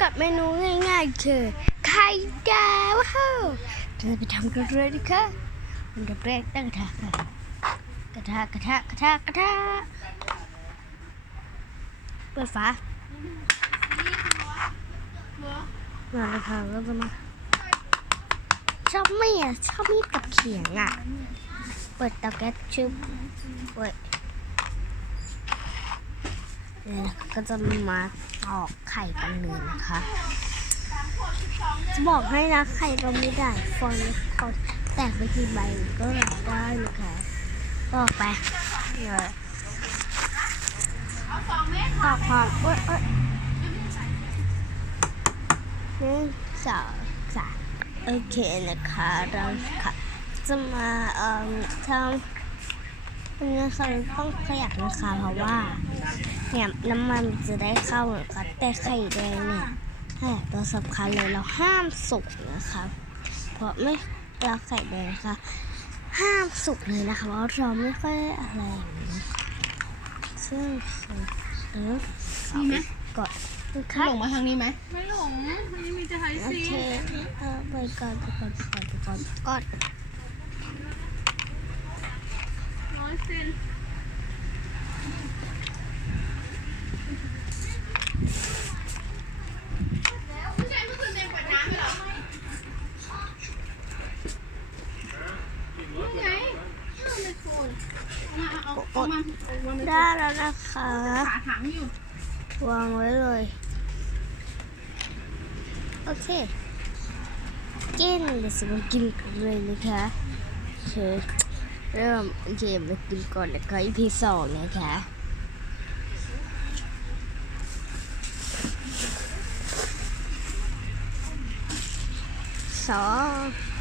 กับเมนูง่ายๆคือไข่ดาวว้าวเราไปทำกันเลยดีค่ะมันดับแรกตั้งกระทะค่ะกระทะกระทะกระทะกระทะเปิดฝามาเลยค่ะก็จะมาชอบไม่อะชอบมีดกับเขียงอะ เปิดเตาแก๊สชุบเปิด ก็จะมาตอกไข่กันเลยนะคะ จะบอกให้นะไข่เราไม่ได้ฟองเขาแตกไปกี่ใบก็รับได้นะคะตอกไปเลยตอกความเอ้ยเอ้ยหนึ่งสองสามโอเคนะคะเราค่ะจะมาเอ่อทำเป็นนะคะต้องขยับนะคะเพราะว่า เนี่ยน้ำมันจะได้เข้านะคะแต่ไข่แดงเนี่ยนี่ตัวสำคัญเลยเราห้ามสุกนะคะเพราะไม่เราไข่แดงนะคะห้ามสุกเลยนะคะเพราะเราไม่ค่อยอะไรอย่างนี้ซึ่งเออมีไหมก่อนนะหคะลงมาทางนี้ไหมไม่หลงมันยังมีจะไทยโอซีเคเออไปก่อนไปก่อนไปก่อนไปก่อนไปก่อนร้อยเซนผู้ชายเมื่อคืนเต็มกวดน้ำเหรอนี่ไงเออในโคนเอามาเอาเอามาเอาวางใน ได้แล้วนะคะขาถังอยู่วางไว้เลย โอเค กินเดี๋ยวจะมากินกันเลยนะคะโอเคเริ่มโอเคมากินก่อนแล้วก็อีพีสองนะคะสอง